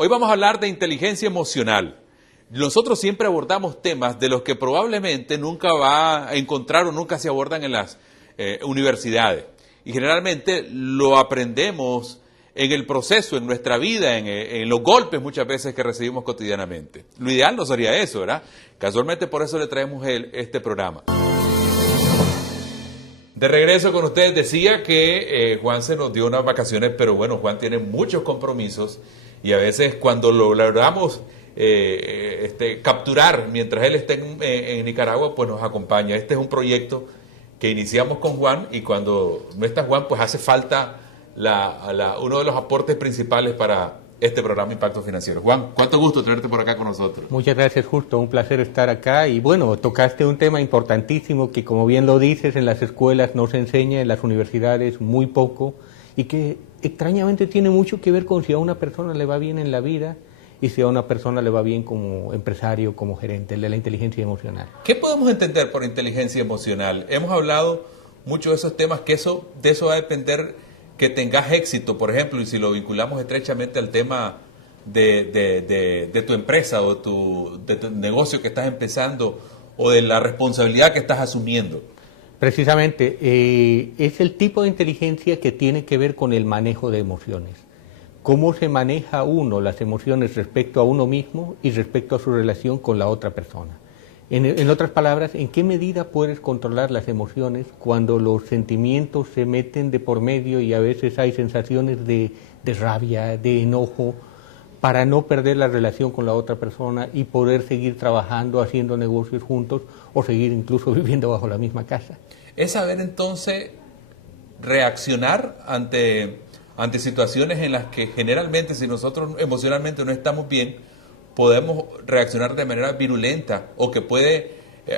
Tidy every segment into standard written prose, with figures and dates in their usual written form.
Hoy vamos a hablar de inteligencia emocional. Nosotros siempre abordamos temas de los que probablemente nunca va a encontrar o nunca se abordan en las universidades. Y generalmente lo aprendemos en el proceso, en nuestra vida, en los golpes muchas veces que recibimos cotidianamente. Lo ideal no sería eso, ¿verdad? Casualmente por eso le traemos este programa. De regreso con ustedes, decía que Juan se nos dio unas vacaciones, pero bueno, Juan tiene muchos compromisos y a veces cuando lo logramos capturar mientras él esté en Nicaragua, pues nos acompaña. Este es un proyecto que iniciamos con Juan y cuando no está Juan, pues hace falta uno de los aportes principales para este programa Impacto Financiero. Juan, cuánto gusto tenerte por acá con nosotros. Muchas gracias, Justo, un placer estar acá y bueno, tocaste un tema importantísimo que como bien lo dices, en las escuelas no se enseña, en las universidades muy poco y que extrañamente tiene mucho que ver con si a una persona le va bien en la vida y si a una persona le va bien como empresario, como gerente, el de la inteligencia emocional. ¿Qué podemos entender por inteligencia emocional? Hemos hablado mucho de esos temas, que de eso va a depender que tengas éxito, por ejemplo, y si lo vinculamos estrechamente al tema de tu empresa o de tu negocio que estás empezando o de la responsabilidad que estás asumiendo. Precisamente, es el tipo de inteligencia que tiene que ver con el manejo de emociones. Cómo se maneja uno las emociones respecto a uno mismo y respecto a su relación con la otra persona. En otras palabras, ¿en qué medida puedes controlar las emociones cuando los sentimientos se meten de por medio y a veces hay sensaciones de rabia, de enojo, para no perder la relación con la otra persona y poder seguir trabajando, haciendo negocios juntos o seguir incluso viviendo bajo la misma casa? Es saber entonces reaccionar ante situaciones en las que generalmente si nosotros emocionalmente no estamos bien, podemos reaccionar de manera virulenta o que puede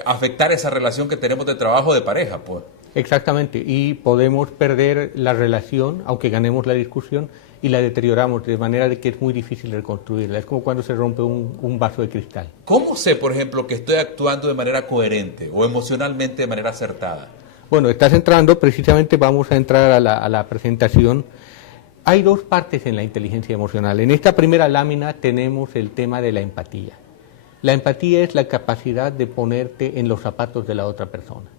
afectar esa relación que tenemos de trabajo de pareja, pues. Exactamente, y podemos perder la relación, aunque ganemos la discusión, y la deterioramos de manera de que es muy difícil reconstruirla. Es como cuando se rompe un vaso de cristal. ¿Cómo sé, por ejemplo, que estoy actuando de manera coherente o emocionalmente de manera acertada? Bueno, estás entrando, precisamente vamos a entrar a la presentación. Hay dos partes en la inteligencia emocional. En esta primera lámina tenemos el tema de la empatía. La empatía es la capacidad de ponerte en los zapatos de la otra persona.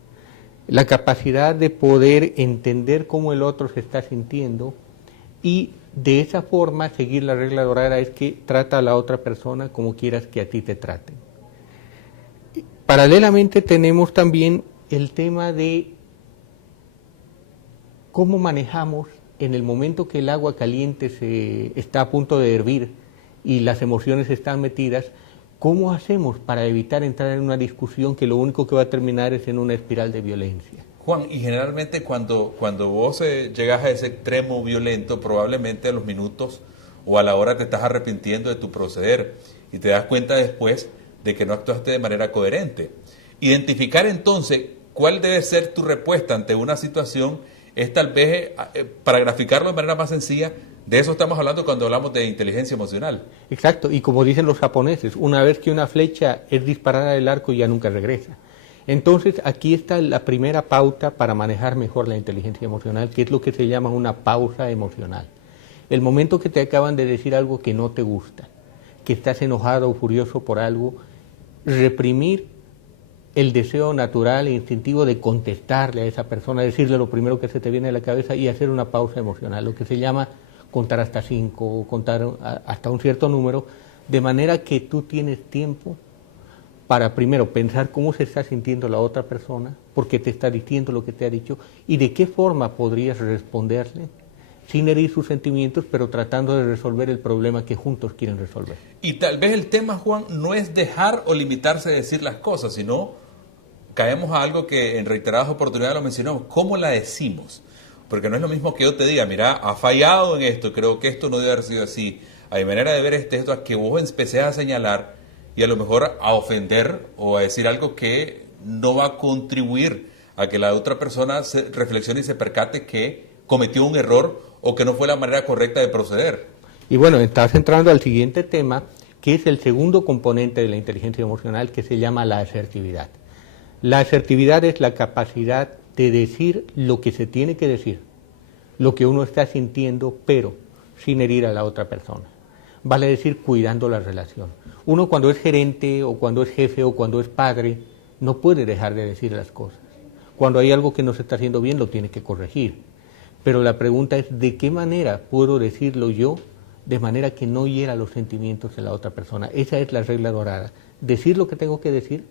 La capacidad de poder entender cómo el otro se está sintiendo y de esa forma seguir la regla dorada es que trata a la otra persona como quieras que a ti te traten. Paralelamente tenemos también el tema de cómo manejamos en el momento que el agua caliente está a punto de hervir y las emociones están metidas, ¿cómo hacemos para evitar entrar en una discusión que lo único que va a terminar es en una espiral de violencia? Juan, y generalmente cuando vos llegas a ese extremo violento, probablemente a los minutos o a la hora te estás arrepintiendo de tu proceder y te das cuenta después de que no actuaste de manera coherente. Identificar entonces cuál debe ser tu respuesta ante una situación es tal vez, para graficarlo de manera más sencilla, de eso estamos hablando cuando hablamos de inteligencia emocional. Exacto, y como dicen los japoneses, una vez que una flecha es disparada del arco ya nunca regresa. Entonces aquí está la primera pauta para manejar mejor la inteligencia emocional, que es lo que se llama una pausa emocional. El momento que te acaban de decir algo que no te gusta, que estás enojado o furioso por algo, reprimir el deseo natural e instintivo de contestarle a esa persona, decirle lo primero que se te viene a la cabeza y hacer una pausa emocional, lo que se llama contar hasta 5 o contar hasta un cierto número, de manera que tú tienes tiempo para primero pensar cómo se está sintiendo la otra persona, por qué te está diciendo lo que te ha dicho y de qué forma podrías responderle sin herir sus sentimientos, pero tratando de resolver el problema que juntos quieren resolver. Y tal vez el tema, Juan, no es dejar o limitarse a decir las cosas, sino caemos a algo que en reiteradas oportunidades lo mencionamos, ¿cómo la decimos? Porque no es lo mismo que yo te diga, mira, ha fallado en esto, creo que esto no debe haber sido así. Hay manera de ver esto, a que vos empecés a señalar y a lo mejor a ofender o a decir algo que no va a contribuir a que la otra persona se reflexione y se percate que cometió un error o que no fue la manera correcta de proceder. Y bueno, estás entrando al siguiente tema, que es el segundo componente de la inteligencia emocional, que se llama la asertividad. La asertividad es la capacidad de decir lo que se tiene que decir, lo que uno está sintiendo, pero sin herir a la otra persona. vale decir cuidando la relación. Uno cuando es gerente o cuando es jefe o cuando es padre no puede dejar de decir las cosas. Cuando hay algo que no se está haciendo bien lo tiene que corregir. Pero la pregunta es ¿de qué manera puedo decirlo yo de manera que no hiera los sentimientos de la otra persona? Esa es la regla dorada. Decir lo que tengo que decir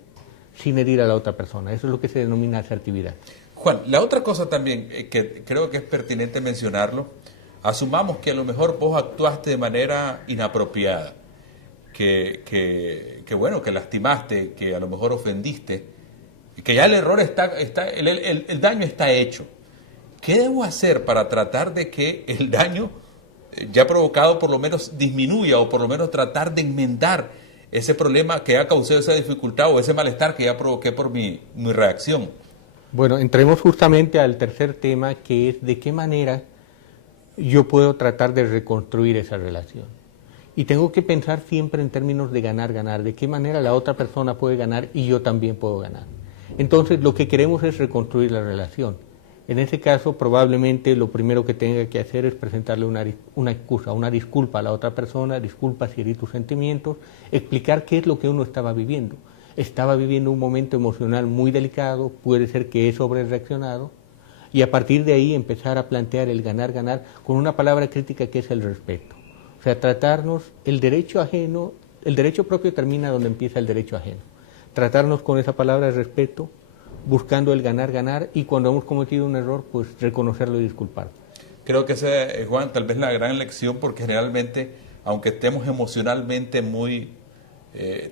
sin herir a la otra persona. Eso es lo que se denomina asertividad. Juan, la otra cosa también que creo que es pertinente mencionarlo, asumamos que a lo mejor vos actuaste de manera inapropiada, que lastimaste, que a lo mejor ofendiste, que ya el error el daño está hecho. ¿Qué debo hacer para tratar de que el daño ya provocado por lo menos disminuya o por lo menos tratar de enmendar ese problema que ha causado esa dificultad o ese malestar que ya provoqué por mi reacción? Bueno, entremos justamente al tercer tema, que es de qué manera yo puedo tratar de reconstruir esa relación. Y tengo que pensar siempre en términos de ganar, ganar, de qué manera la otra persona puede ganar y yo también puedo ganar. Entonces, lo que queremos es reconstruir la relación. En ese caso, probablemente lo primero que tenga que hacer es presentarle una excusa, una disculpa a la otra persona, disculpa si herí tus sentimientos, explicar qué es lo que uno estaba viviendo. Estaba viviendo un momento emocional muy delicado, puede ser que he sobrereaccionado, y a partir de ahí empezar a plantear el ganar, ganar, con una palabra crítica que es el respeto. O sea, tratarnos el derecho ajeno, el derecho propio termina donde empieza el derecho ajeno. Tratarnos con esa palabra de respeto, buscando el ganar, ganar, y cuando hemos cometido un error, pues reconocerlo y disculpar. Creo que esa es, Juan, tal vez la gran lección, porque generalmente, aunque estemos emocionalmente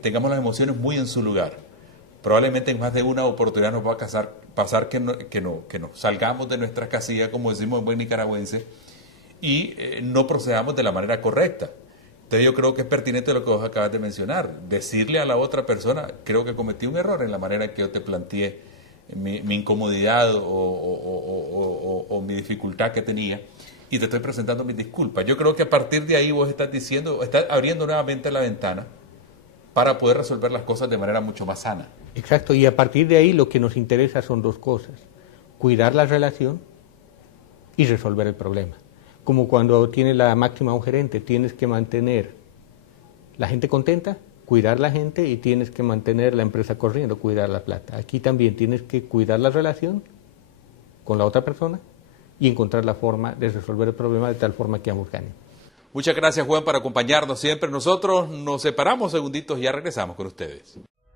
tengamos las emociones muy en su lugar, probablemente en más de una oportunidad nos va a pasar que nos salgamos de nuestra casilla, como decimos en buen nicaragüense, y no procedamos de la manera correcta. Entonces yo creo que es pertinente lo que vos acabas de mencionar, decirle a la otra persona, creo que cometí un error en la manera en que yo te planteé mi incomodidad o mi dificultad que tenía, y te estoy presentando mis disculpas. Yo creo que a partir de ahí vos estás abriendo nuevamente la ventana para poder resolver las cosas de manera mucho más sana. Exacto, y a partir de ahí lo que nos interesa son dos cosas: cuidar la relación y resolver el problema. Como cuando tienes la máxima un gerente, tienes que mantener la gente contenta, cuidar la gente, y tienes que mantener la empresa corriendo, cuidar la plata. Aquí también tienes que cuidar la relación con la otra persona y encontrar la forma de resolver el problema de tal forma que ambos ganen. Muchas gracias, Juan, por acompañarnos siempre. Nosotros nos separamos segunditos y ya regresamos con ustedes.